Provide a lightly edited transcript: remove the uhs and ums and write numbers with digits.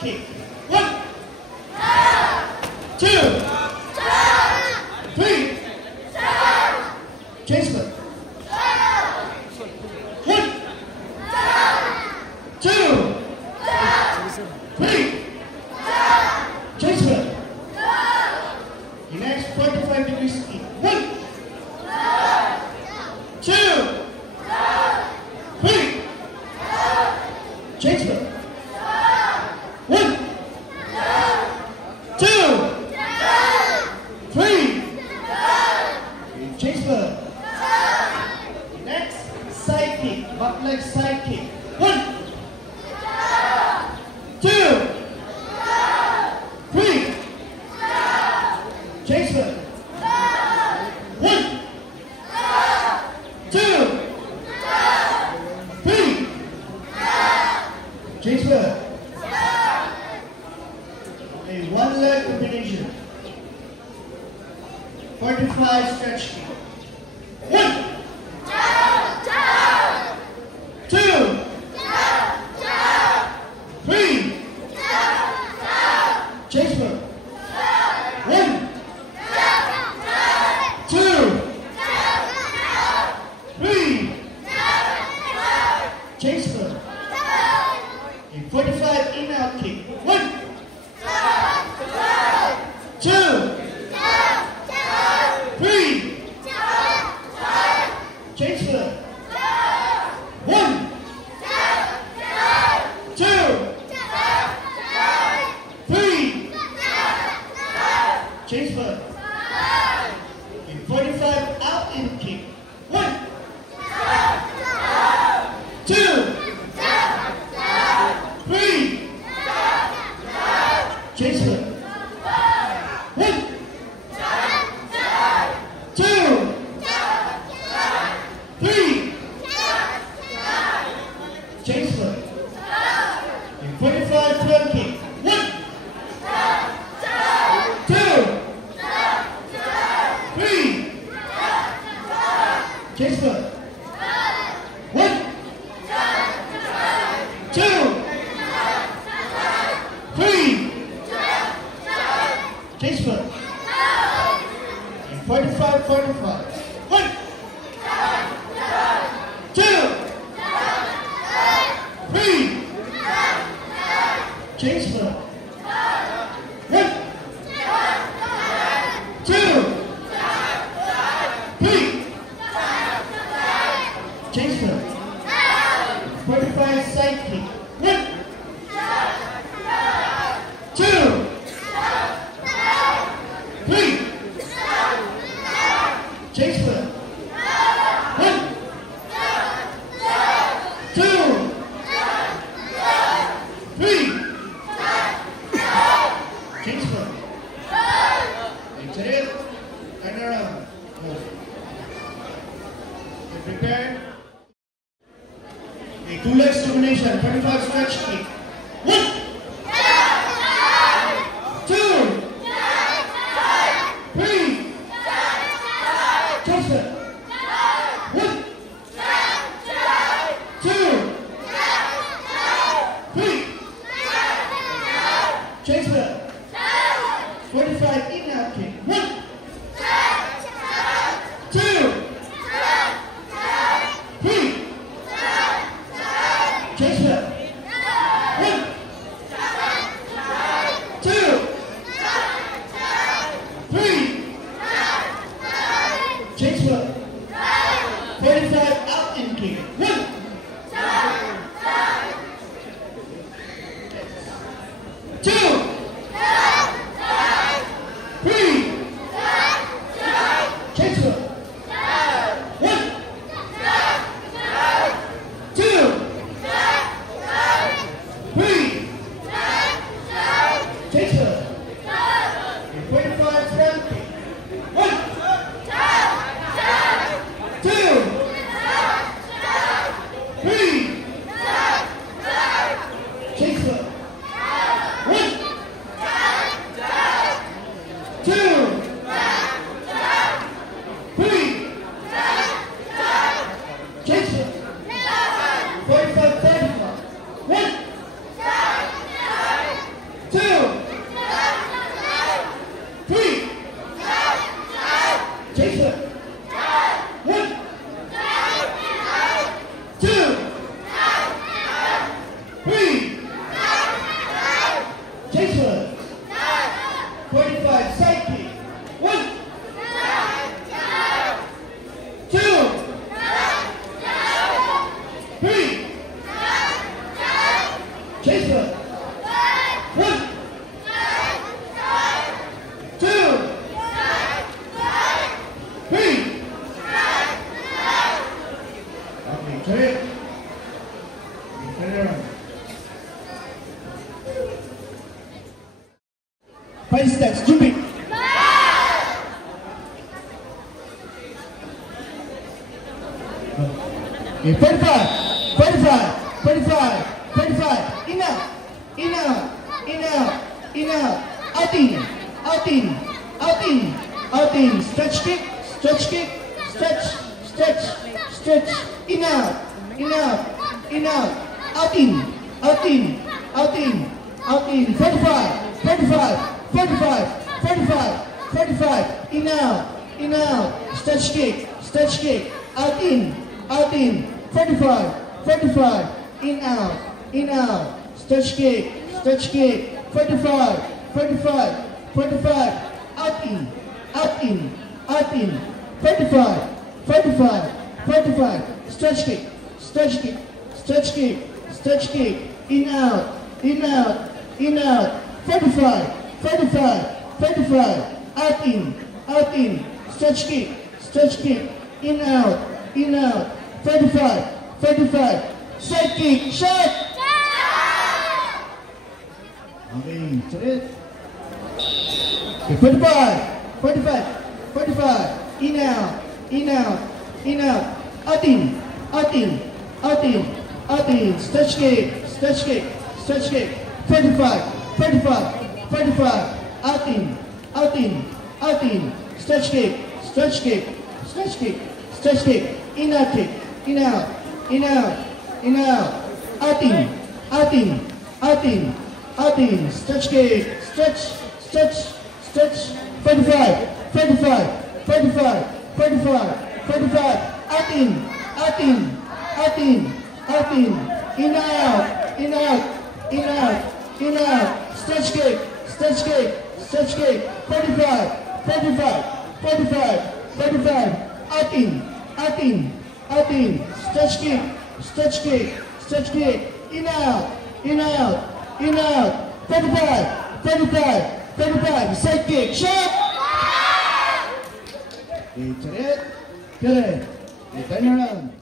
kick. 1, 2, 3. Change foot. 1, 2, 3. Change foot. The next 45 degrees kick. 1, 2, 3. Change foot. 1, 2, 3. Change foot. Next side kick, back leg side kick. 1, 2, 3. Change foot. 1, 2, 3. Change foot. A one leg combination. 45 stretch kick. 1, 2, 3. Change foot. 1, 2, 3. Change foot. A 45 in out kick. 1, 2, 3. Change foot. 1, 2, 3. Change foot. In 45 out in kick. 1, 2, 3. Change foot. 1, 2, 3. Change foot. In 45 twirl kick. 1, 2, 3. Change foot. 1, 2, 3. Change foot. In 45, 45. 1, 2, 3. Change foot. 1, 2, 3. Change foot. 45 side kick. 1, 2, 3. Change foot. 1, 2, 3. Change foot. Exhale. Turn around. Get prepared. A two legs combination. 25 stretch kick. 1, 2, 3. Change foot. 1, 2, 3. Change foot. 45 in out kick. 1, 2, 3. Change foot. 1, 2, 3. Change foot. 45 out in kick. 1, 2, 1, 2, 3. Okay, turn it. Turn it around. 5 steps, jumping. Okay, 45, 45, 45, 45. In out, in out, in out, in out. Out in, out in, out in, out in. Stretch kick, stretch kick, stretch, stretch, stretch. In out, in out, in out. Out in, out in, out in, out in. 45, 45, 45, 45, 45. In out, in out. Stretch kick, stretch kick. Out in, out in. 45, 45. In out, in out. Stretch kick, stretch kick. 45, 45, 45. Out in, out in, out in. 45, 45, 45. Stretch kick, stretch kick, stretch kick, stretch kick. In out, in out, in out. 45, 45, 45. Out in, out in. Stretch kick, stretch kick. In out, in out. 45, 45. Side kick, shot. Okay, turn. Okay, 45, 45, 45. In out, in out, in out. Out in, out in, out in, out in. Stretch kick, stretch kick, stretch kick. 45, 45, 45. Out in, out in, out in. Stretch kick, stretch kick, stretch kick, stretch kick. In out kick, in out, in out, in out. Out in, out in, out in, out in. Stretch kick, stretch, stretch, stretch. 45, 45, 45, 45, 45. Out in, out in, out in, out in. In out, in out, in out, in out. Stretch kick, stretch kick, stretch kick. 45, 45, 45, 45. Out in, out in, out in. Stretch kick, stretch kick, stretch kick. In out, in out, in out. 45, 45, 45. Side kick, shot. Okay, turn it. Good. Okay, turn around.